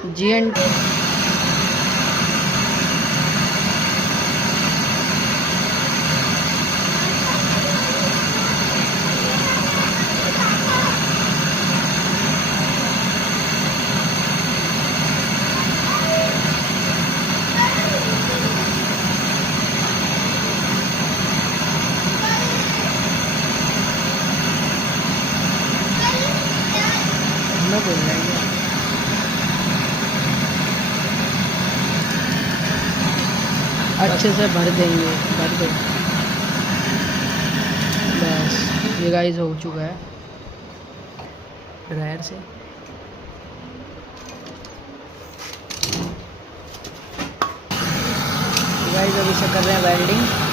GN में बोल रहा है अच्छे से भर देंगे, भर दो बस। ये गाइस हो चुका है ड्रायर से। गाइस अभी से कर रहे हैं वेल्डिंग।